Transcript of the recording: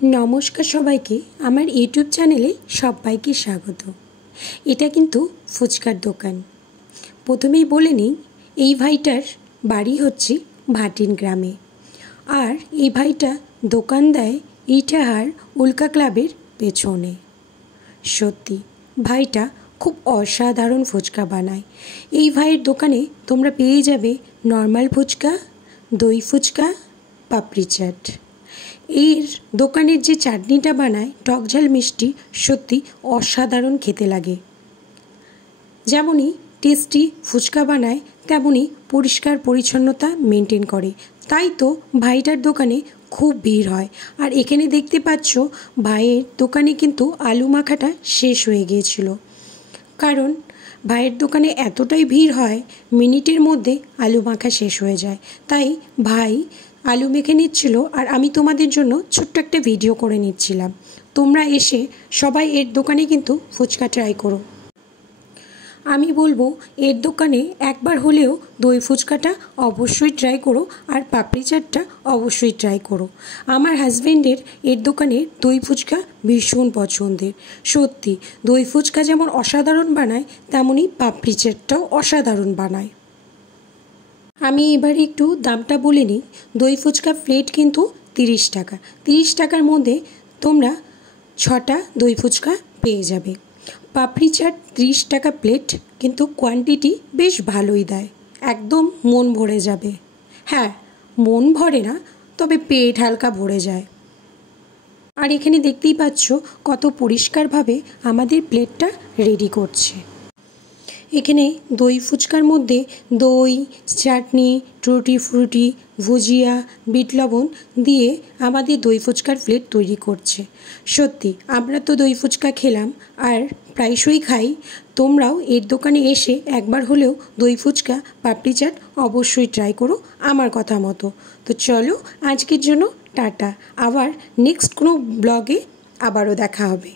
नमस्कार सबाइके आमार यूट्यूब चैनेले सबाइके स्वागत। एटा किन्तु फुचकार दोकान। प्रथमेई बोले नेই এই ভাইটার বাড়ি হচ্ছে ভাটিন গ্রামে আর এই ভাইটা দোকান দেয় ইটাহার উল্কা ক্লাবের পেছনে। সত্যি ভাইটা খুব অসাধারণ ফুচকা বানায়। এই ভাইয়ের দোকানে তোমরা পেয়ে যাবে নরমাল ফুচকা, দই ফুচকা, পাপড়ি চাট। এর দোকানের যে চাটনিটা বানায় টক ঝাল মিষ্টি সত্যি অসাধারণ খেতে লাগে। যেমনই টেস্টি ফুচকা বানায় তেমনই পরিষ্কার পরিচ্ছন্নতা মেনটেন করে। তাই তো ভাইটার দোকানে খুব ভিড় হয়। আর এখানে দেখতে পাচ্ছ ভাইয়ের দোকানে কিন্তু আলু মাখাটা শেষ হয়ে গিয়েছিল, কারণ ভাইয়ের দোকানে এতটাই ভিড় হয় মিনিটের মধ্যে আলু মাখা শেষ হয়ে যায়। তাই ভাই আলু মেখে নিচ্ছিল আর আমি তোমাদের জন্য ছোট্ট একটা ভিডিও করে নিচ্ছিলাম। তোমরা এসে সবাই এর দোকানে কিন্তু ফুচকা ট্রাই করো। আমি বলবো এর দোকানে একবার হলেও দই ফুচকাটা অবশ্যই ট্রাই করো আর পাপড়ি চাটটা অবশ্যই ট্রাই করো। আমার হাজবেন্ডের এর দোকানের দই ফুচকা ভীষণ পছন্দের। সত্যি দই ফুচকা যেমন অসাধারণ বানায় তেমনই পাপড়ি চাটটাও অসাধারণ বানায়। আমি এবারে একটু দামটা বলে নিই। দই ফুচকা প্লেট কিন্তু 30 টাকা। 30 টাকার মধ্যে তোমরা 6টা দই ফুচকা পেয়ে যাবে। পাপড়ি চাট 30 টাকা প্লেট, কিন্তু কোয়ান্টিটি বেশ ভালোই দেয়, একদম মন ভরে যাবে। হ্যাঁ, মন ভরে না, তবে পেট হালকা ভরে যায়। আর এখানে দেখতেই পাচ্ছ কত পরিষ্কারভাবে আমাদের প্লেটটা রেডি করছে। এখানে দই ফুচকার মধ্যে দই, চাটনি, টুটি ফ্রুটি, ভুজিয়া, বিট লবণ দিয়ে আমাদের দই ফুচকার প্লেট তৈরি করছে। সত্যি আমরা তো দই ফুচকা খেলাম আর প্রায়শই খাই। তোমরাও এর দোকানে এসে একবার হলেও দই ফুচকা, পাপড়ি চাট অবশ্যই ট্রাই করো আমার কথা মতো। তো চলো আজকের জন্য টাটা, আবার নেক্সট কোনো ব্লগে আবারও দেখা হবে।